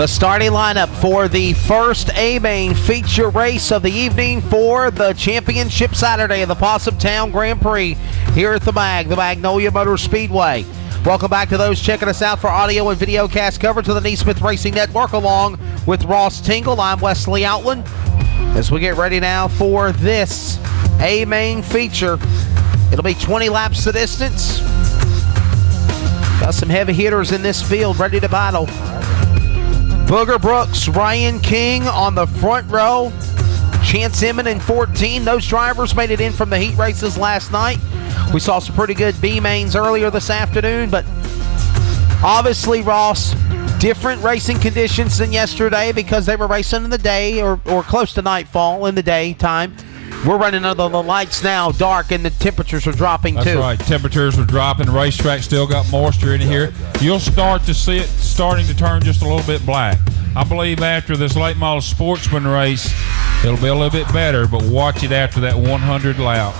The starting lineup for the first A-Main feature race of the evening for the championship Saturday of the Possum Town Grand Prix here at the Magnolia Motor Speedway. Welcome back to those checking us out for audio and video cast coverage of the NeSmith Racing Network, along with Ross Tingle. I'm Wesley Outland. As we get ready now for this A-Main feature, it'll be 20 laps the distance. Got some heavy hitters in this field ready to battle. Booger Brooks, Ryan King on the front row. Chance Emmett in 14. Those drivers made it in from the heat races last night. We saw some pretty good B-mains earlier this afternoon, but obviously, Ross, different racing conditions than yesterday because they were racing in the day or close to nightfall in the daytime. We're running under the lights now, dark, and the temperatures are dropping too. That's right. Temperatures are dropping. The racetrack still got moisture in here. You'll start to see it starting to turn just a little bit black. I believe after this late model Sportsman race, it'll be a little bit better, but watch it after that 100 lap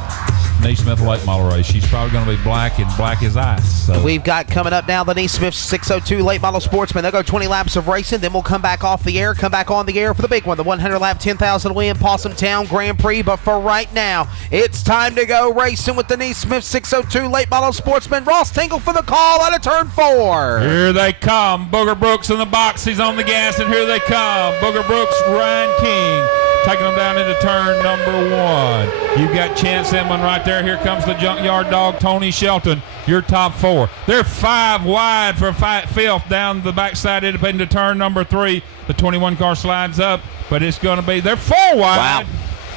NeSmith late model race. She's probably going to be black as ice. So we've got coming up now the NeSmith 602 late model Sportsman. They'll go 20 laps of racing, then we'll come back off the air, come back on the air for the big one, the 100 lap 10,000 win Possum Town Grand Prix. But for right now, it's time to go racing with the NeSmith 602 late model Sportsman. Ross Tingle for the call out of turn 4. Here they come. Booger Brooks in the box. He's on the gas, and here they come. Booger Brooks, Ryan King, taking them down into turn number 1. You've got Chance Emmett right there. Here comes the junkyard dog, Tony Shelton, your top 4. They're 5 wide for fifth down the backside into turn number 3. The 21 car slides up, but it's going to be, they're 4 wide. Wow.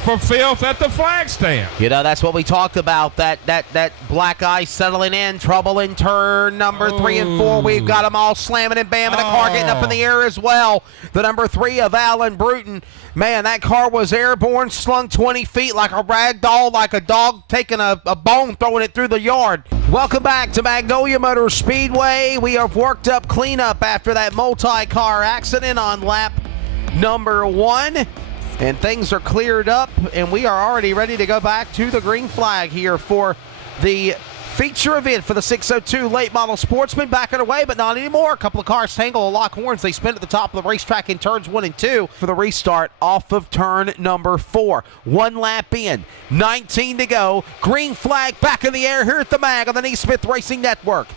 For fifth at the flag stand. You know, that's what we talked about, that black ice settling in, trouble in turn number 3 and 4. We've got them all slamming and bamming. The car getting up in the air as well. The number 3 of Alan Bruton. Man, that car was airborne, slung 20 feet like a rag doll, like a dog taking a bone, throwing it through the yard. Welcome back to Magnolia Motor Speedway. We have worked up cleanup after that multi-car accident on lap number 1. And things are cleared up, and we are already ready to go back to the green flag here for the feature event for the 602 late model Sportsman. Back underway, but not anymore. A couple of cars tangle and lock horns. They spin at the top of the racetrack in turns 1 and 2 for the restart off of turn number 4. 1 lap in, 19 to go. Green flag back in the air here at the Mag on the NeSmith Racing Network.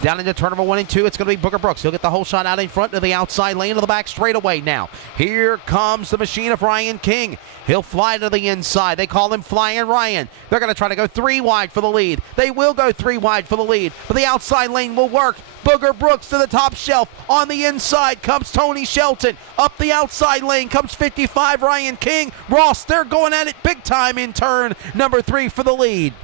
Down into turn number 1 and 2, it's going to be Booger Brooks. He'll get the whole shot out in front to the outside lane of the back straightaway now. Here comes the machine of Ryan King. He'll fly to the inside. They call him Flying Ryan. They're going to try to go 3 wide for the lead. They will go 3 wide for the lead, but the outside lane will work. Booger Brooks to the top shelf. On the inside comes Tony Shelton. Up the outside lane comes 55 Ryan King. Ross, they're going at it big time in turn number 3 for the lead.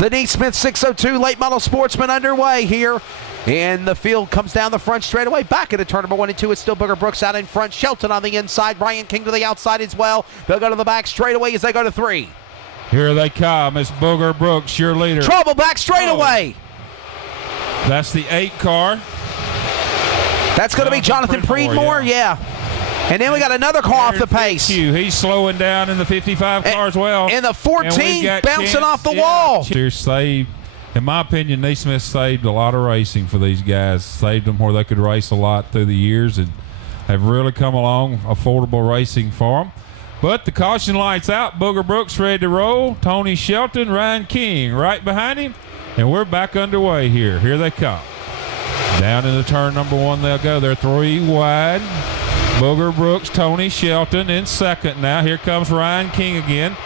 The NeSmith 602 late model Sportsman underway here. And the field comes down the front straightaway. Back into turn number 1 and 2. It's still Booger Brooks out in front. Shelton on the inside. Ryan King to the outside as well. They'll go to the back straightaway as they go to 3. Here they come. It's Booger Brooks, your leader. Trouble back straightaway. That's the 8 car. That's going to be Jonathan Preedmore. Yeah. And then we got another car off the pace. He's slowing down in the 55 car as well. And the 14 bouncing off the wall. Saved, in my opinion, NeSmith saved a lot of racing for these guys. Saved them where they could race a lot through the years and have really come along, affordable racing for them. But the caution light's out. Booger Brooks ready to roll. Tony Shelton, Ryan King right behind him. And we're back underway here. Here they come. Down into turn number 1 they'll go. They're 3 wide. Booger Brooks, Tony Shelton in second now. Here comes Ryan King again.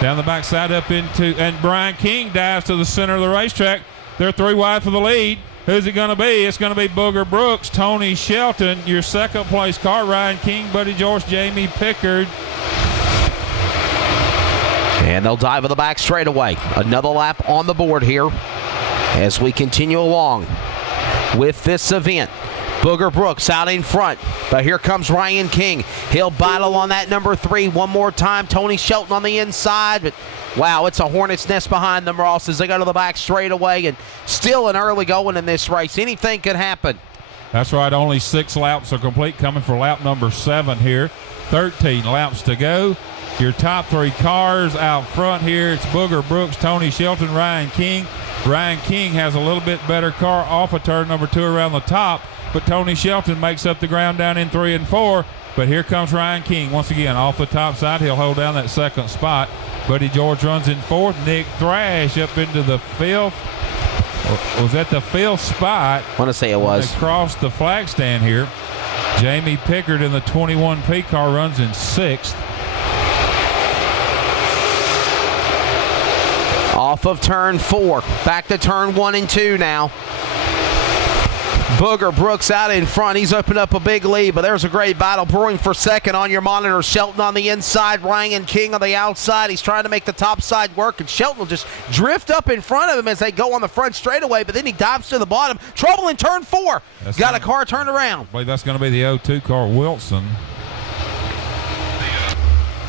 Down the backside up into, and Brian King dives to the center of the racetrack. They're 3 wide for the lead. Who's it going to be? It's going to be Booger Brooks, Tony Shelton, your second place car, Ryan King, Buddy George, Jamie Pickard. And they'll dive in the back straightaway. Another lap on the board here as we continue along with this event. Booger Brooks out in front, but here comes Ryan King. He'll battle on that number 3 one more time. Tony Shelton on the inside, but wow, it's a hornet's nest behind them, Ross, as they go to the back straightaway, and still an early going in this race. Anything could happen. That's right, only 6 laps are complete, coming for lap number 7 here. 13 laps to go. Your top 3 cars out front here, it's Booger Brooks, Tony Shelton, Ryan King. Ryan King has a little bit better car off of turn number 2 around the top, but Tony Shelton makes up the ground down in 3 and 4. But here comes Ryan King once again off the top side. He'll hold down that second spot. Buddy George runs in 4th. Nick Thrash up into the 5th. Was that the 5th spot? I want to say it was. Across the flag stand here. Jamie Pickard in the 21P car runs in 6th. Off of turn 4. Back to turn 1 and 2 now. Booger Brooks out in front. He's opened up a big lead, but there's a great battle brewing for second on your monitor. Shelton on the inside, Ryan King on the outside. He's trying to make the top side work, and Shelton will just drift up in front of him as they go on the front straightaway, but then he dives to the bottom. Trouble in turn 4. Got a car turned around. I believe that's going to be the 0-2 car, Wilson.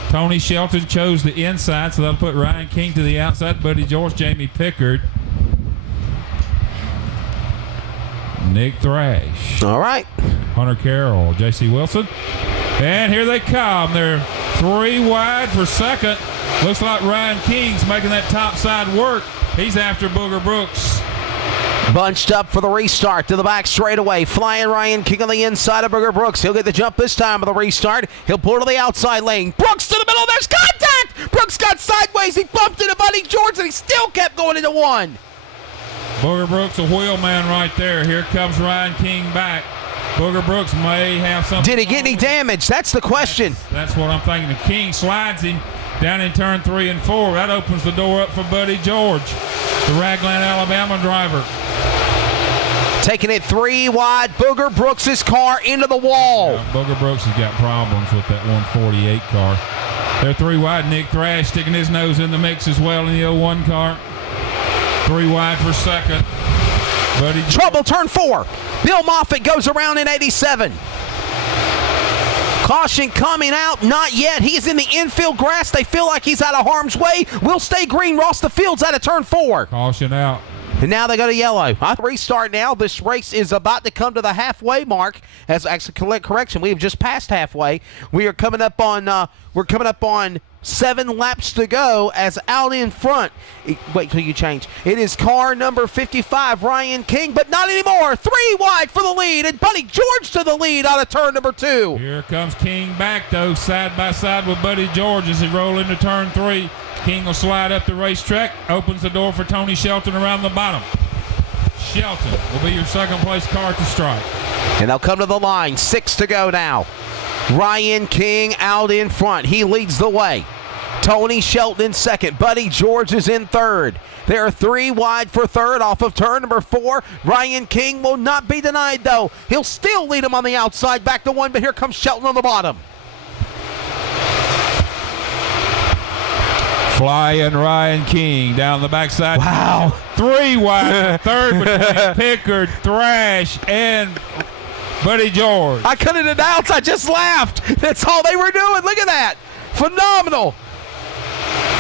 Tony Shelton chose the inside, so that'll put Ryan King to the outside. Buddy George, Jamie Pickard. Nick Thrash. All right. Hunter Carroll, J.C. Wilson. And here they come. They're 3 wide for second. Looks like Ryan King's making that top side work. He's after Booger Brooks. Bunched up for the restart to the back straightaway. Flying Ryan King on the inside of Booger Brooks. He'll get the jump this time with the restart. He'll pull to the outside lane. Brooks to the middle. There's contact. Brooks got sideways. He bumped into Buddy George, and he still kept going into 1. Booger Brooks, a wheelman right there. Here comes Ryan King back. Booger Brooks may have something. Did he get any damage? That's the question. That's what I'm thinking. The King slides him down in turn 3 and 4. That opens the door up for Buddy George, the Ragland, Alabama driver. Taking it 3 wide. Booger Brooks' car into the wall. Yeah, Booger Brooks has got problems with that 148 car. They're 3 wide. Nick Thrash sticking his nose in the mix as well in the 01 car. 3 wide for second. Buddy Trouble, turn 4. Bill Moffitt goes around in 87. Caution coming out, not yet. He's in the infield grass. They feel like he's out of harm's way. Will stay green. Ross the Fields out of turn 4. Caution out. And now they go to yellow. I restart now. This race is about to come to the halfway mark. As actually, correction, we have just passed halfway. We are coming up on 7 laps to go as out in front. Wait till you change. It is car number 55, Ryan King, but not anymore. 3 wide for the lead, and Buddy George to the lead out of turn number 2. Here comes King back, though, side by side with Buddy George as he roll into turn 3. King will slide up the racetrack, opens the door for Tony Shelton around the bottom. Shelton will be your second place car to strike. And they'll come to the line. 6 to go now. Ryan King out in front. He leads the way. Tony Shelton in second. Buddy George is in third. They are 3 wide for third off of turn number 4. Ryan King will not be denied, though. He'll still lead him on the outside back to 1, but here comes Shelton on the bottom. Flying Ryan King down the backside. Wow. 3 wide for third between Pickard, Thrash, and Buddy George. I couldn't announce. I just laughed. That's all they were doing. Look at that. Phenomenal.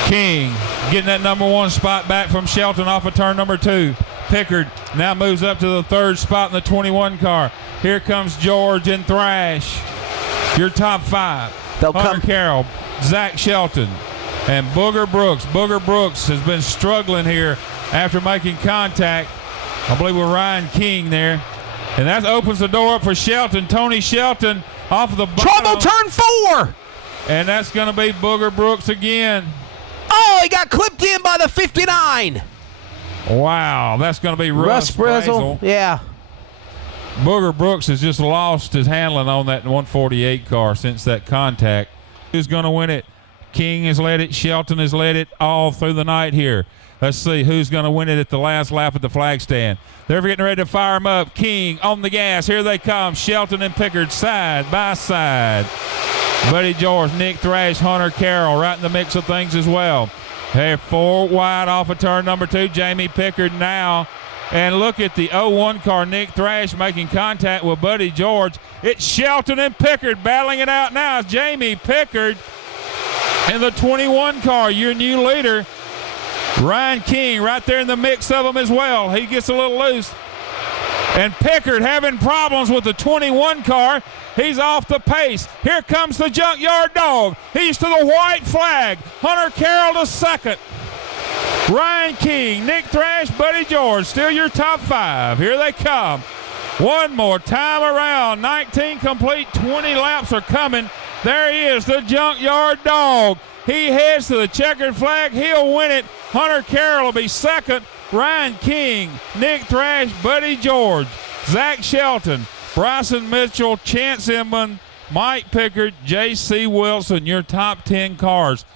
King getting that number 1 spot back from Shelton off of turn number 2. Pickard now moves up to the 3rd spot in the 21 car. Here comes George and Thrash. Your top 5. Hunter Carroll, Zach Shelton, and Booger Brooks. Booger Brooks has been struggling here after making contact, I believe, with Ryan King there. And that opens the door up for Shelton. Tony Shelton off of the bottom. Trouble, turn 4. And that's going to be Booger Brooks again. Oh, he got clipped in by the 59. Wow, that's going to be Russ Brazel. Yeah. Booger Brooks has just lost his handling on that 148 car since that contact. Who's going to win it? King has led it. Shelton has led it all through the night here. Let's see who's going to win it at the last lap at the flag stand. They're getting ready to fire him up. King on the gas. Here they come. Shelton and Pickard side by side. Buddy George, Nick Thrash, Hunter Carroll right in the mix of things as well. They're 4 wide off of turn number 2. Jamie Pickard now. And look at the 01 car, Nick Thrash making contact with Buddy George. It's Shelton and Pickard battling it out now. It's Jamie Pickard in the 21 car, your new leader. Ryan King right there in the mix of them as well. He gets a little loose. And Pickard having problems with the 21 car. He's off the pace. Here comes the Junkyard Dog. He's to the white flag. Hunter Carroll to second. Ryan King, Nick Thrash, Buddy George, still your top 5. Here they come. One more time around. 19 complete, 20 laps are coming. There he is, the Junkyard Dog. He heads to the checkered flag. He'll win it. Hunter Carroll will be second. Ryan King, Nick Thrash, Buddy George, Zach Shelton, Bryson Mitchell, Chance Inman, Mike Pickard, J.C. Wilson, your top 10 cars.